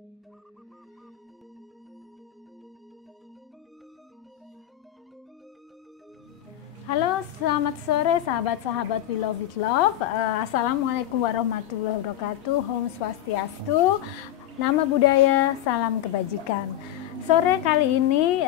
Halo, selamat sore sahabat-sahabat We Love With Love. Assalamualaikum warahmatullahi wabarakatuh. Om Swastiastu, nama budaya, salam kebajikan. Sore kali ini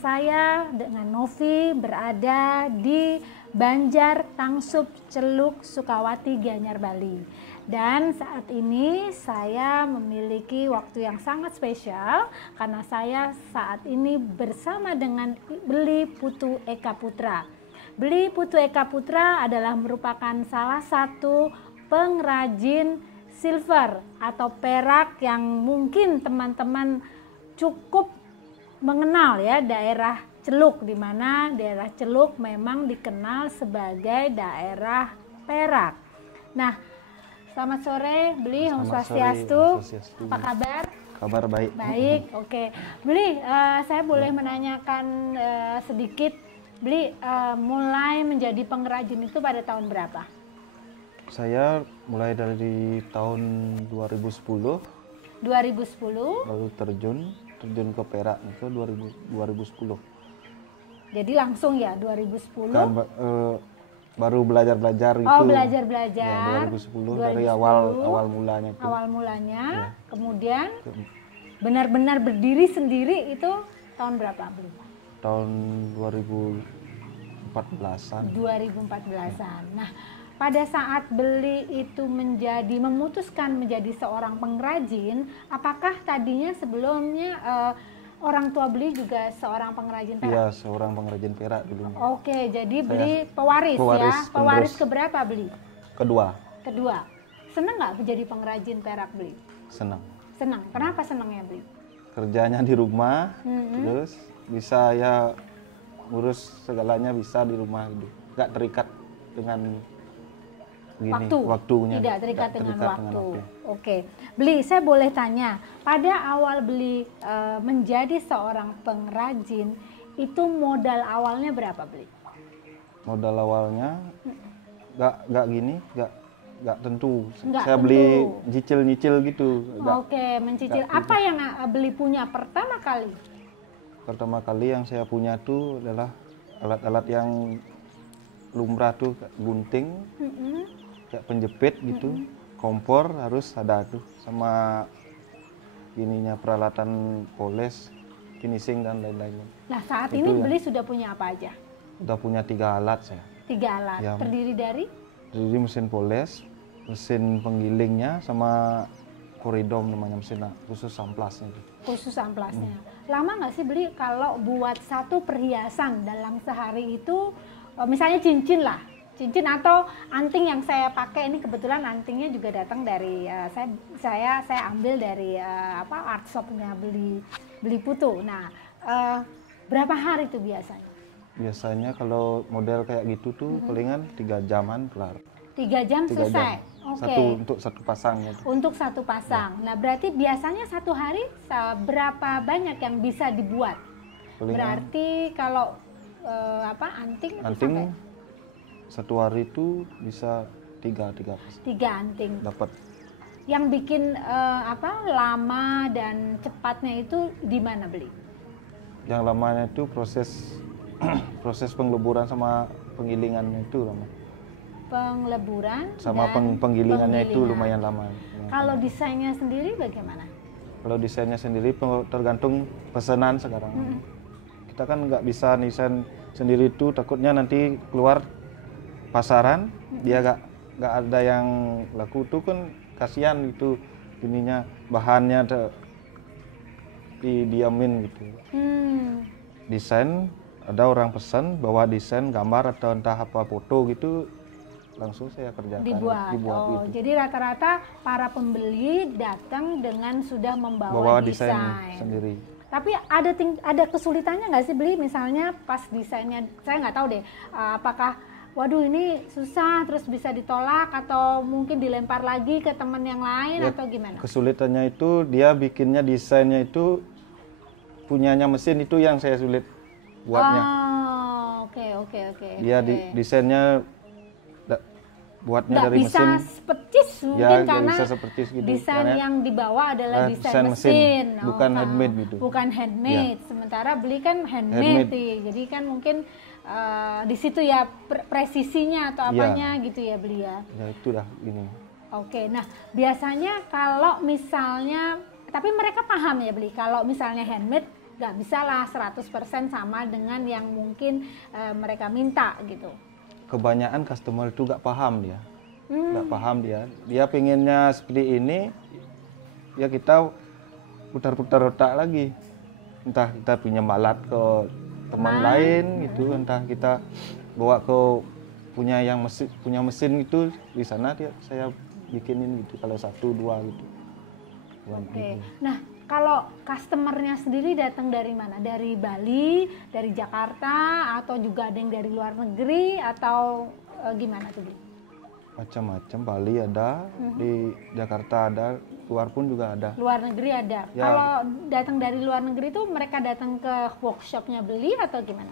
saya dengan Novi berada di Banjar Tangsup Celuk Sukawati, Gianyar, Bali. Dan saat ini saya memiliki waktu yang sangat spesial karena saya saat ini bersama dengan Beli Putu Eka Putra. Beli Putu Eka Putra adalah merupakan salah satu pengrajin silver atau perak yang mungkin teman-teman cukup mengenal ya, daerah Celuk, di mana daerah Celuk memang dikenal sebagai daerah perak. Nah, selamat sore Beli, Om Swastiastu. Apa kabar? Kabar baik. Baik, oke. Beli, saya boleh menanyakan sedikit, Beli, mulai menjadi pengrajin itu pada tahun berapa? Saya mulai dari tahun 2010. 2010. Lalu terjun ke perak itu 2010. Jadi langsung ya 2010. Kan, baru belajar gitu. Oh, belajar. Ya, 2010 dari awal mulanya itu. Awal mulanya, Ya. kemudian benar-benar berdiri sendiri itu tahun berapa, Beli? Tahun 2014-an. 2014-an. Nah, pada saat Beli itu memutuskan menjadi seorang pengrajin, apakah tadinya sebelumnya orang tua Beli juga seorang pengrajin perak? Iya, seorang pengrajin perak dulu. Oke, jadi Beli pewaris ya? Pewaris keberapa Beli? Kedua. Senang nggak menjadi pengrajin perak, Beli? Senang. Kenapa senangnya, Beli? Kerjanya di rumah, terus bisa ya ngurus segalanya bisa di rumah gitu. Nggak terikat dengan waktunya. Tidak terikat dengan waktu. Oke, Beli, saya boleh tanya, pada awal Beli menjadi seorang pengrajin itu modal awalnya berapa, Beli? Modal awalnya nggak tentu. Saya Tentu. beli nyicil gitu. Oke, mencicil. Apa yang Beli punya pertama kali? Pertama kali yang saya punya tuh adalah alat-alat yang lumrah tuh, gunting, kayak penjepit gitu, kompor harus ada tuh, sama ininya peralatan poles, finishing dan lain-lainnya. Nah, saat Itu ini ya. Beli sudah punya apa aja? Udah punya 3 alat saya. 3 alat. Ya. Terdiri dari? Jadi mesin poles, mesin penggilingnya, sama koridom namanya, mesin khusus amplasnya. Khusus amplasnya. Lama nggak sih Beli kalau buat satu perhiasan dalam sehari itu, misalnya cincin atau anting yang saya pakai ini, kebetulan antingnya juga datang dari saya ambil dari art shopnya Beli Putu. Nah, berapa hari itu biasanya? Biasanya kalau model kayak gitu tuh palingan 3 jaman kelar. 3 jam 3 selesai. jam. Oke. Untuk satu pasangnya. Untuk satu pasang. Nah, berarti biasanya satu hari berapa banyak yang bisa dibuat? Palingan, Berarti kalau anting anting satu hari itu bisa 3 pasang. 3 anting. Dapat. Yang bikin lama dan cepatnya itu di mana, Beli? Yang lamanya itu proses pengleburan sama penggilingannya itu lama. Pengleburan Sama dan penggilingannya itu lumayan lama. Kalau desainnya sendiri bagaimana? Kalau desainnya sendiri tergantung pesanan sekarang. Kita kan nggak bisa desain sendiri itu, takutnya nanti keluar pasaran dia nggak ada yang laku, tuh kan kasihan gitu, ininya bahannya didiamin gitu. Desain ada orang pesan bawa desain gambar atau entah apa foto gitu, langsung saya kerjakan. Dibuat gitu. Jadi rata-rata para pembeli datang dengan sudah membawa desain sendiri. Tapi ada kesulitannya nggak sih Beli? Misalnya pas desainnya, saya nggak tahu deh, apakah waduh ini susah terus bisa ditolak atau mungkin dilempar lagi ke teman yang lain atau gimana? Kesulitannya itu dia bikinnya desainnya itu punyanya mesin itu yang saya sulit buatnya. Oke. Dia desainnya buatnya Nggak dari bisa mesin. pecis mungkin ya, karena bisa seperti segitu. desain Karena yang dibawa adalah desain desain mesin, bukan handmade gitu. Bukan handmade. Sementara beli kan handmade. Jadi kan mungkin di situ ya presisinya atau apanya gitu ya beli ya. Ya itu dah ini. Oke, nah biasanya kalau misalnya, tapi mereka paham ya beli, kalau misalnya handmade nggak bisa lah 100% sama dengan yang mungkin mereka minta gitu. Kebanyakan customer itu nggak paham dia. Nggak paham dia pengennya seperti ini, ya kita putar-putar otak lagi, entah kita pinjam alat ke teman lain gitu, entah kita bawa ke punya mesin gitu, di sana saya bikinin gitu kalau 1-2 gitu. Oke. Nah kalau customernya sendiri datang dari mana? Dari Bali, dari Jakarta, atau juga ada yang dari luar negeri, atau gimana tuh Bli? Macam-macam, Bali ada, di Jakarta ada, luar pun juga ada. Luar negeri ada. Ya. Kalau datang dari luar negeri itu mereka datang ke workshopnya Beli atau gimana?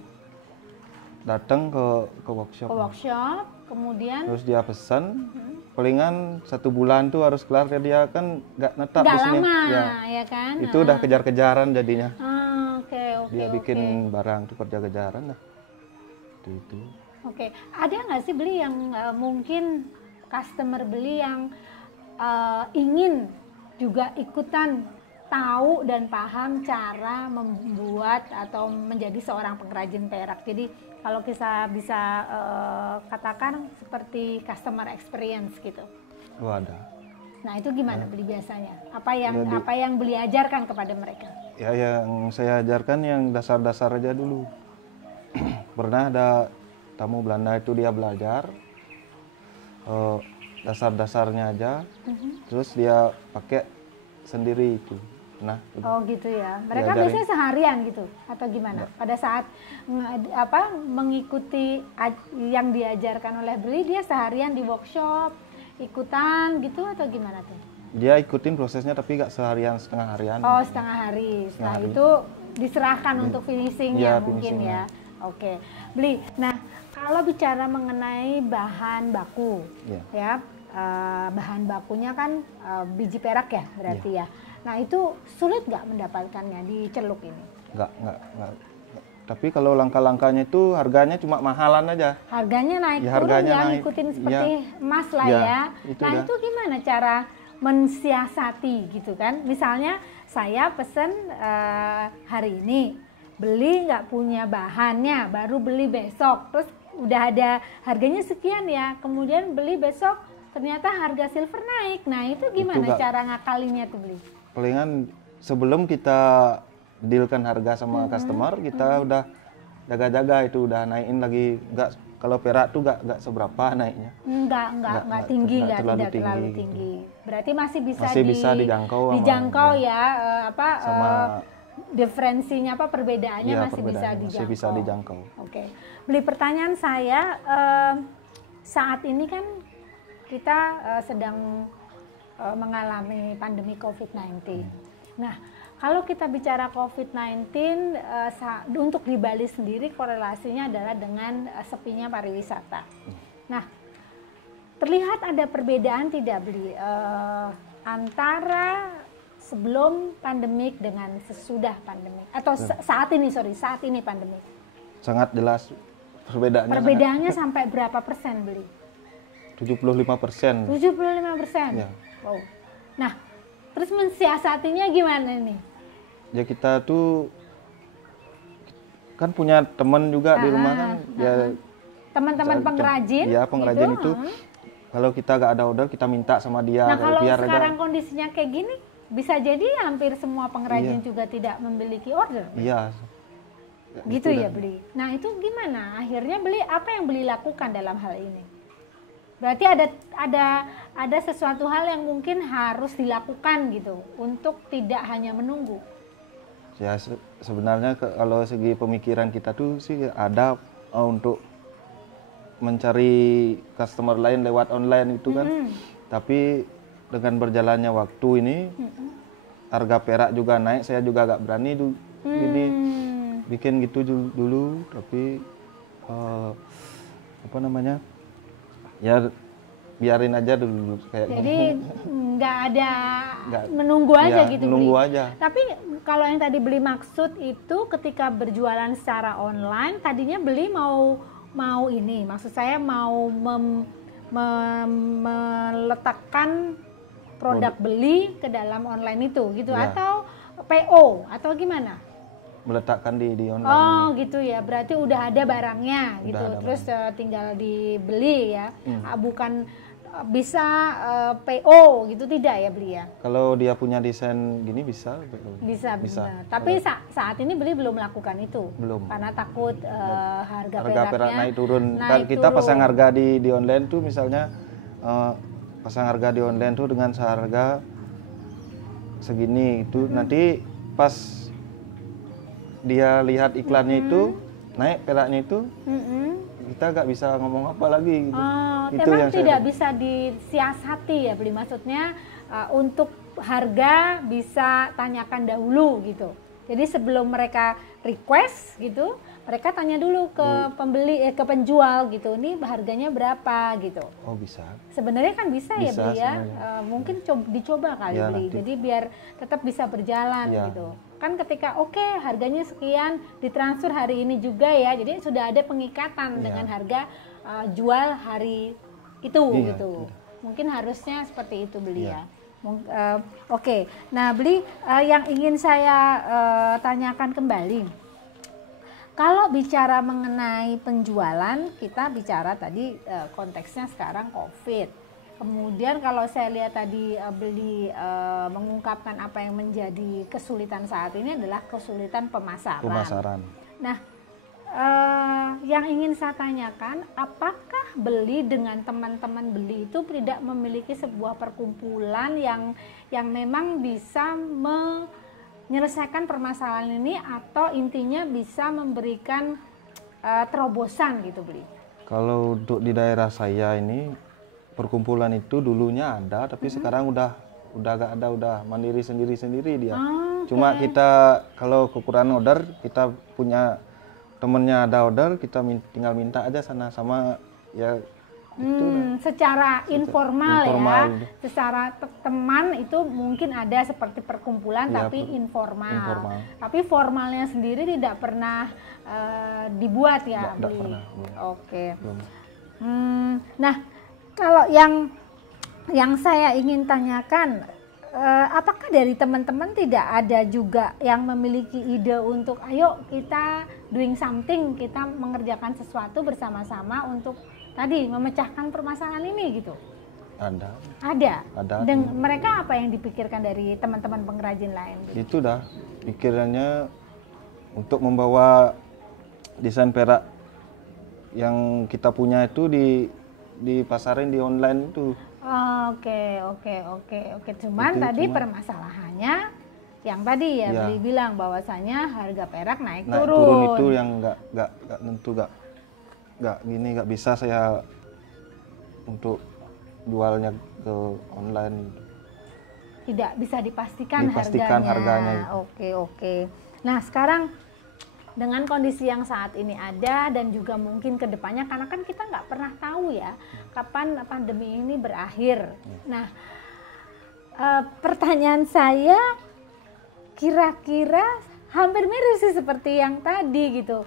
Datang ke workshop. Ke workshop, kemudian Terus dia pesan, palingan 1 bulan tuh harus kelar, dia kan nggak netap nggak di sini. lama, ya kan? Itu udah kejar-kejaran jadinya. Oke. Dia bikin barang tuh kerja-kejaran lah. Itu. Oke, ada nggak sih Beli yang mungkin customer Beli yang ingin juga ikutan tahu dan paham cara membuat atau menjadi seorang pengrajin perak. Jadi kalau kita bisa katakan seperti customer experience gitu. Oh, ada. Nah itu gimana Beli biasanya? Apa yang Beli ajarkan kepada mereka? Ya yang saya ajarkan yang dasar-dasar aja dulu. Pernah ada tamu Belanda itu dia belajar dasar-dasarnya aja, terus dia pakai sendiri itu. Nah, oh gitu ya. Mereka biasanya seharian gitu atau gimana? Pada saat mengikuti yang diajarkan oleh Beli, dia seharian di workshop, ikutan gitu atau gimana tuh? Dia ikutin prosesnya tapi nggak seharian, setengah harian. Oh, setengah hari. Setelah itu diserahkan untuk finishingnya mungkin ya. Oke, Beli. Nah, kalau bicara mengenai bahan baku, ya bahan bakunya kan biji perak ya berarti ya. Nah itu sulit nggak mendapatkannya di Celuk ini? Nggak. Tapi kalau langkah-langkahnya itu harganya cuma mahalan aja. Harganya naik ya, turun ya, ngikutin seperti emas lah ya. Itu gimana cara mensiasati gitu kan? Misalnya saya pesen hari ini, beli nggak punya bahannya, baru beli besok, terus udah ada harganya sekian ya, kemudian beli besok ternyata harga silver naik. Nah itu gimana cara ngakalinya tuh Beli? Palingan sebelum kita dealkan harga sama customer, kita udah jaga-jaga itu, udah naikin lagi. Nggak, kalau perak tuh nggak seberapa naiknya. Nggak tinggi, tidak terlalu tinggi. Berarti masih bisa dijangkau ya, sama diferensinya perbedaannya masih bisa dijangkau. Oke. Beli, pertanyaan saya, saat ini kan kita sedang mengalami pandemi COVID-19. Nah, kalau kita bicara COVID-19 untuk di Bali sendiri korelasinya adalah dengan sepinya pariwisata. Nah, terlihat ada perbedaan tidak Beli antara sebelum pandemik dengan sesudah pandemik atau saat ini pandemik? Sangat jelas perbedaannya. Perbedaannya sampai berapa persen Beli? 75%. 75%. Ya. Wow. Nah, terus mensiasatinya gimana nih? Ya kita tuh kan punya teman juga di rumah kan, ya teman-teman pengrajin. Ya pengrajin itu. Kalau kita gak ada order, kita minta sama dia. Nah kalau sekarang kondisinya kayak gini, bisa jadi hampir semua pengrajin juga tidak memiliki order. Iya. Gitu ya Beli. Nah itu gimana? Akhirnya Beli, apa yang Beli lakukan dalam hal ini? Berarti ada sesuatu hal yang mungkin harus dilakukan gitu untuk tidak hanya menunggu. Ya sebenarnya kalau segi pemikiran kita tuh sih ada untuk mencari customer lain lewat online itu kan. Tapi dengan berjalannya waktu ini harga perak juga naik, saya juga agak berani jadi bikin gitu dulu, tapi ya biarin aja dulu kayak Jadi nggak ada Nggak, menunggu aja ya, gitu menunggu beli. aja. Tapi kalau yang tadi beli maksud itu ketika berjualan secara online, tadinya beli mau ini, maksud saya mau meletakkan produk beli ke dalam online itu gitu, Ya. atau PO atau gimana? Meletakkan di online. Oh gitu ya, berarti udah ada barangnya Udah gitu, ada terus tinggal dibeli ya. Hmm. Bukan bisa PO gitu, tidak ya beli ya? Kalau dia punya desain gini bisa. Bisa. Tapi saat ini beli belum melakukan itu. Belum. Karena takut harga Harga perak peraknya naik turun. Kan naik kita turun. pasang harga di online tuh misalnya pasang harga di online tuh dengan seharga segini itu nanti pas dia lihat iklannya itu naik peraknya itu kita nggak bisa ngomong apa lagi gitu. Itu Memang yang tidak bisa disiasati ya beli, maksudnya untuk harga bisa tanyakan dahulu gitu. Jadi sebelum mereka request gitu, mereka tanya dulu ke pembeli ke penjual gitu, ini harganya berapa gitu. Oh bisa. Sebenarnya kan bisa ya Bisa beli ya, sebenarnya. mungkin dicoba kali Ya, beli, nanti. jadi biar tetap bisa berjalan Ya. gitu. Kan ketika oke, harganya sekian, ditransfer hari ini juga ya, jadi sudah ada pengikatan Ya. dengan harga jual hari itu Iya, gitu. iya. Mungkin harusnya seperti itu beli Ya. ya. Oke, nah beli yang ingin saya tanyakan kembali. Kalau bicara mengenai penjualan, kita bicara tadi konteksnya sekarang COVID. Kemudian kalau saya lihat tadi beli mengungkapkan apa yang menjadi kesulitan saat ini adalah kesulitan pemasaran. Pemasaran. Nah, yang ingin saya tanyakan, apakah beli dengan teman-teman beli itu tidak memiliki sebuah perkumpulan yang memang bisa menyelesaikan permasalahan ini, atau intinya bisa memberikan terobosan gitu beli? Kalau untuk di daerah saya ini perkumpulan itu dulunya ada, tapi sekarang udah gak ada, udah mandiri sendiri dia. Cuma kita kalau kekurangan order, kita punya temennya ada order, kita tinggal minta aja sana sama ya. Secara informal ya, gitu. secara teman itu mungkin ada seperti perkumpulan, Ya, tapi informal. informal. Tapi formalnya sendiri tidak pernah dibuat ya, Nggak beli. pernah, belum. Oke. Belum. Nah, kalau yang saya ingin tanyakan, apakah dari teman-teman tidak ada juga yang memiliki ide untuk ayo kita doing something, kita mengerjakan sesuatu bersama-sama untuk tadi memecahkan permasalahan ini gitu? Ada. Ada. Dan mereka apa yang dipikirkan dari teman-teman pengrajin lain? Itu dah pikirannya untuk membawa desain perak yang kita punya itu dipasarin di online itu. Oke. Cuman tadi permasalahannya yang tadi ya, Beli bilang bahwasanya harga perak naik turun. Itu yang nggak tentu, nggak bisa saya untuk jualnya ke online. Tidak bisa dipastikan harganya. Oke. Nah, sekarang dengan kondisi yang saat ini ada dan juga mungkin ke depannya, karena kan kita nggak pernah tahu ya kapan pandemi ini berakhir. Nah, pertanyaan saya kira-kira hampir mirip sih seperti yang tadi gitu.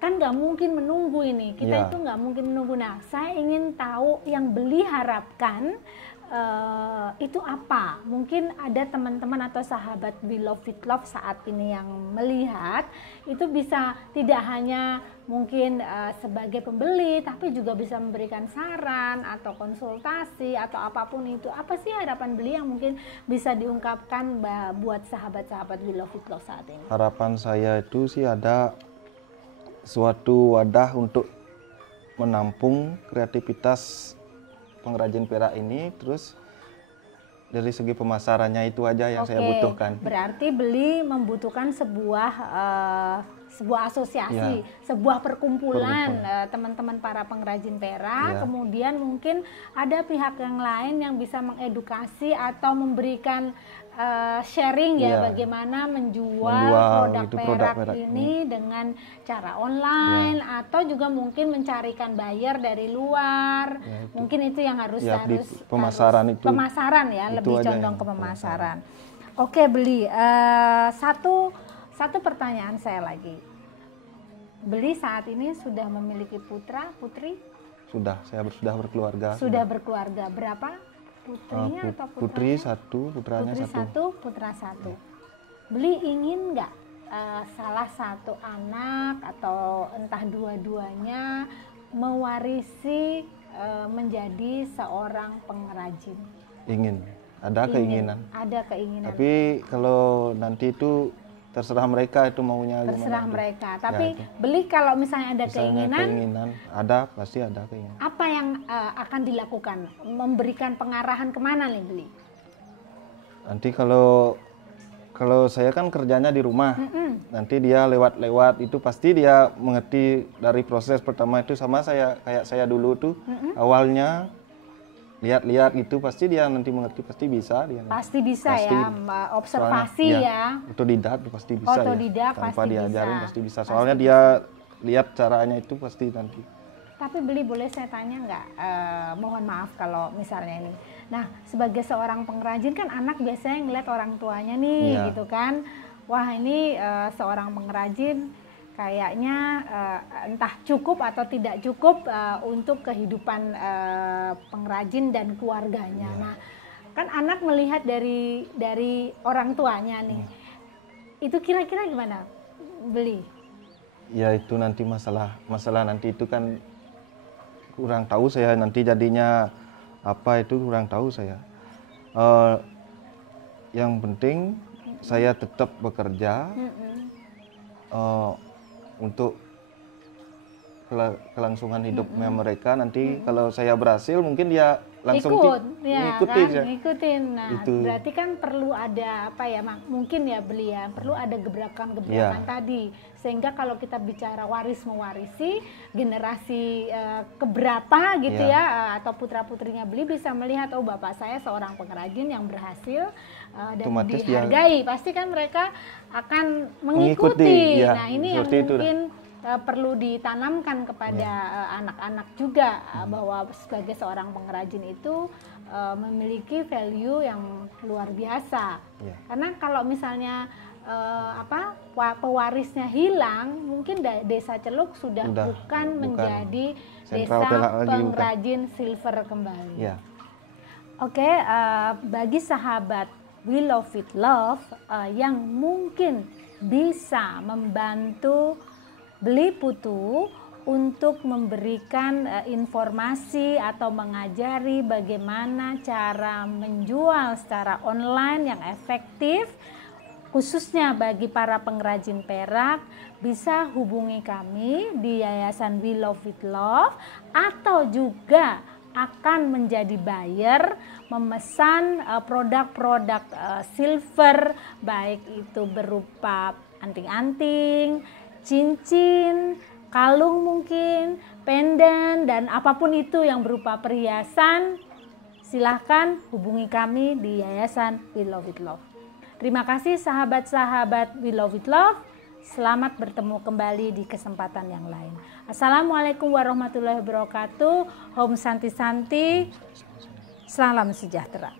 Kan nggak mungkin menunggu ini, kita itu nggak mungkin menunggu. Nah, saya ingin tahu yang beli harapkan itu apa? Mungkin ada teman-teman atau sahabat We Love With Love saat ini yang melihat itu bisa tidak hanya mungkin sebagai pembeli, tapi juga bisa memberikan saran atau konsultasi atau apapun itu. Apa sih harapan beli yang mungkin bisa diungkapkan buat sahabat-sahabat We Love With Love saat ini? Harapan saya itu sih ada suatu wadah untuk menampung kreativitas pengrajin perak ini, terus dari segi pemasarannya itu aja yang saya butuhkan. Berarti beli membutuhkan sebuah sebuah asosiasi, sebuah perkumpulan teman-teman para pengrajin perak. Kemudian mungkin ada pihak yang lain yang bisa mengedukasi atau memberikan sharing bagaimana menjual produk perak ini dengan cara online atau juga mungkin mencarikan buyer dari luar. Mungkin itu yang harus pemasaran itu. Pemasaran ya, itu lebih condong ke pemasaran. Oke, Beli. Satu pertanyaan saya lagi. Beli saat ini sudah memiliki putra, putri? Sudah, saya sudah berkeluarga. Sudah berkeluarga. Berapa? Putrinya atau putranya? Putri satu, putranya putri satu, putra satu. Beli ingin nggak salah satu anak atau entah dua-duanya mewarisi menjadi seorang pengrajin? Ingin, ada keinginan. Ada keinginan. Tapi kalau nanti itu terserah mereka itu maunya gimana. Terserah mereka. Tapi Beli kalau misalnya ada keinginan, ada, pasti ada keinginan. Apa yang akan dilakukan? Memberikan pengarahan kemana nih Beli? Nanti kalau saya kan kerjanya di rumah, nanti dia lewat-lewat itu pasti dia mengerti dari proses pertama itu sama kayak saya dulu tuh awalnya lihat-lihat gitu pasti dia nanti mengerti, pasti bisa dia. Pasti bisa ya, observasi ya. Otodidak pasti bisa Otodidak ya. Tanpa pasti diajarin bisa. pasti bisa. Soalnya dia lihat caranya itu pasti nanti. Tapi Beli boleh saya tanya nggak? Mohon maaf kalau misalnya ini. Nah, sebagai seorang pengrajin kan anak biasanya ngeliat orang tuanya nih gitu kan. Wah ini seorang pengrajin kayaknya entah cukup atau tidak cukup untuk kehidupan pengrajin dan keluarganya. Nah, kan anak melihat dari orang tuanya nih. Itu kira-kira gimana, Beli? Ya itu nanti masalah nanti itu kan kurang tahu saya nanti jadinya apa itu kurang tahu saya. Yang penting saya tetap bekerja. Untuk kelangsungan hidupnya mereka nanti kalau saya berhasil mungkin dia langsung ngikutin. Nah, berarti kan perlu ada apa ya, mungkin ya Beli ya, perlu ada gebrakan-gebrakan tadi sehingga kalau kita bicara waris mewarisi generasi keberapa gitu ya atau putra-putrinya Beli bisa melihat oh bapak saya seorang pengrajin yang berhasil dan otomatis dihargai, pasti kan mereka akan mengikuti. Nah, ini yang mungkin perlu ditanamkan kepada anak-anak juga bahwa sebagai seorang pengrajin itu memiliki value yang luar biasa. Karena kalau misalnya pewarisnya hilang, mungkin desa Celuk sudah bukan menjadi desa pengrajin silver kembali. Oke, bagi sahabat We Love With Love yang mungkin bisa membantu Beli Putu untuk memberikan informasi atau mengajari bagaimana cara menjual secara online yang efektif, khususnya bagi para pengrajin perak, bisa hubungi kami di Yayasan We Love With Love atau juga akan menjadi buyer memesan produk-produk silver, baik itu berupa anting-anting, cincin, kalung mungkin, pendant, dan apapun itu yang berupa perhiasan, silahkan hubungi kami di Yayasan We Love With Love. Terima kasih sahabat-sahabat We Love With Love. Selamat bertemu kembali di kesempatan yang lain. Assalamualaikum warahmatullahi wabarakatuh. Om Santi Santi. Salam sejahtera.